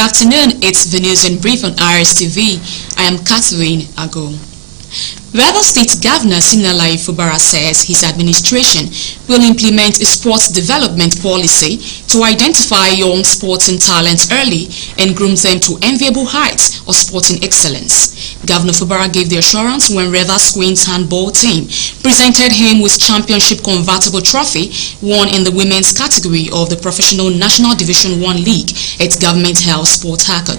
afternoon, it's the news in brief on RSTV. I am Catherine Ago. Rivers State Governor Siminalayi Fubara says his administration will implement a sports development policy to identify young sporting talents early and groom them to enviable heights of sporting excellence. Governor Fubara gave the assurance when Rivers Queens handball team presented him with championship convertible trophy won in the women's category of the Professional National Division 1 League at Government House Sport Hackett.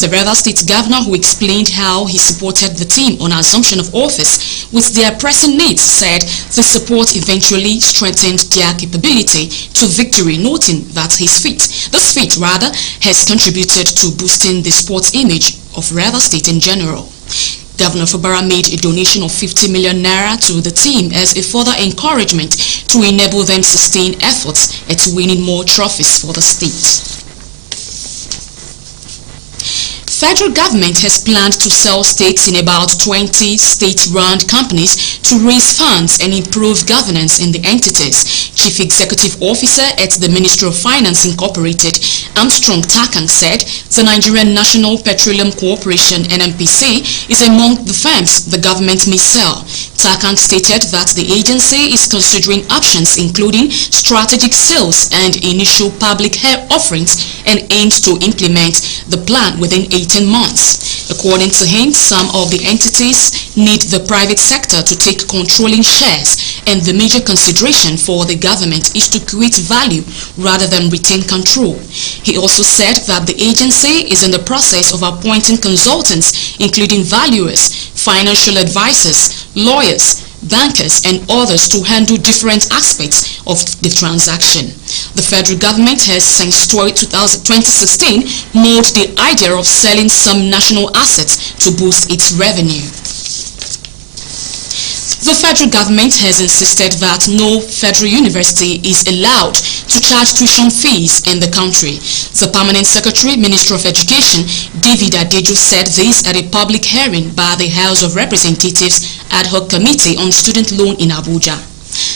The Rivers State Governor, who explained how he supported the team on assumption of office with their pressing needs, said the support eventually strengthened their capability to victory, noting that this feat has contributed to boosting the sports image of Rivers State in general. Governor Fubara made a donation of 50 million naira to the team as a further encouragement to enable them sustain efforts at winning more trophies for the state. Federal government has planned to sell stakes in about 20 state-run companies to raise funds and improve governance in the entities. Chief Executive Officer at the Ministry of Finance Incorporated, Armstrong Takang, said the Nigerian National Petroleum Corporation (NNPC) is among the firms the government may sell. Takang stated that the agency is considering options including strategic sales and initial public offerings and aims to implement the plan within 18 months. According to him, some of the entities need the private sector to take controlling shares, and the major consideration for the government is to create value rather than retain control. He also said that the agency is in the process of appointing consultants, including valuers, financial advisors, lawyers, bankers and others to handle different aspects of the transaction. The federal government has since 2016 molded the idea of selling some national assets to boost its revenue. The federal government has insisted that no federal university is allowed to charge tuition fees in the country. The Permanent Secretary, Minister of Education, David Adejo, said this at a public hearing by the House of Representatives Ad Hoc Committee on Student Loan in Abuja.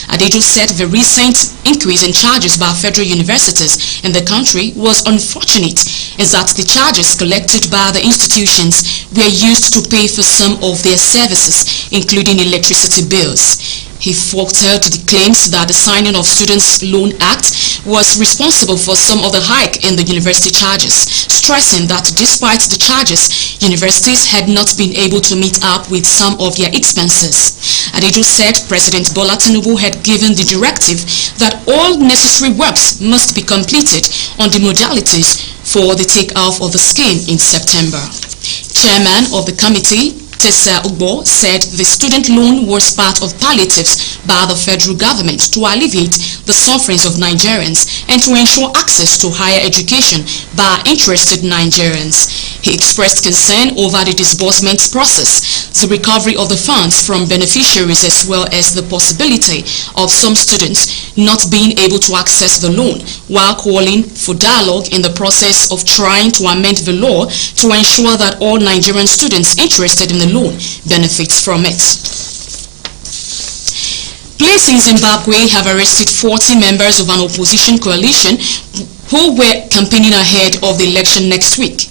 Adejo said the recent increase in charges by federal universities in the country was unfortunate, as that the charges collected by the institutions were used to pay for some of their services, including electricity bills. He faltered the claims that the signing of Students' Loan Act was responsible for some of the hike in the university charges, stressing that despite the charges, universities had not been able to meet up with some of their expenses. Adejo said President Bola Tinubu had given the directive that all necessary works must be completed on the modalities for the take-off of the scheme in September. Chairman of the committee, Tessa Ugbo, said the student loan was part of palliatives by the federal government to alleviate the sufferings of Nigerians and to ensure access to higher education by interested Nigerians. He expressed concern over the disbursement process, the recovery of the funds from beneficiaries, as well as the possibility of some students not being able to access the loan, while calling for dialogue in the process of trying to amend the law to ensure that all Nigerian students interested in the loan benefits from it. Police in Zimbabwe have arrested 40 members of an opposition coalition who were campaigning ahead of the election next week.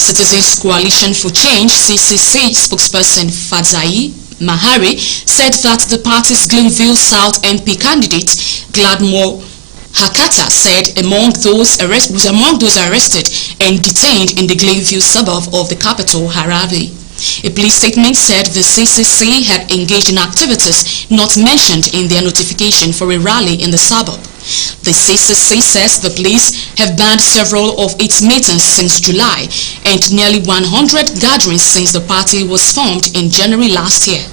Citizens Coalition for Change (CCC) spokesperson Fadzai Mahari said that the party's Glenville South MP candidate Gladmore Hakata said was among those arrested and detained in the Glenville suburb of the capital, Harare. A police statement said the CCC had engaged in activities not mentioned in their notification for a rally in the suburb. The CCC says the police have banned several of its meetings since July and nearly 100 gatherings since the party was formed in January last year.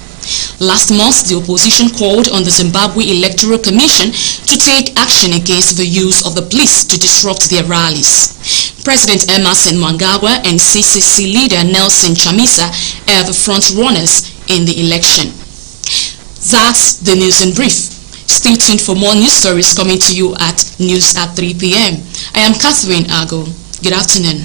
Last month, the opposition called on the Zimbabwe Electoral Commission to take action against the use of the police to disrupt their rallies. President Emerson Mnangagwa and CCC leader Nelson Chamisa are the front runners in the election. That's the news in brief. Stay tuned for more news stories coming to you at News at 3 p.m. I am Catherine Ago. Good afternoon.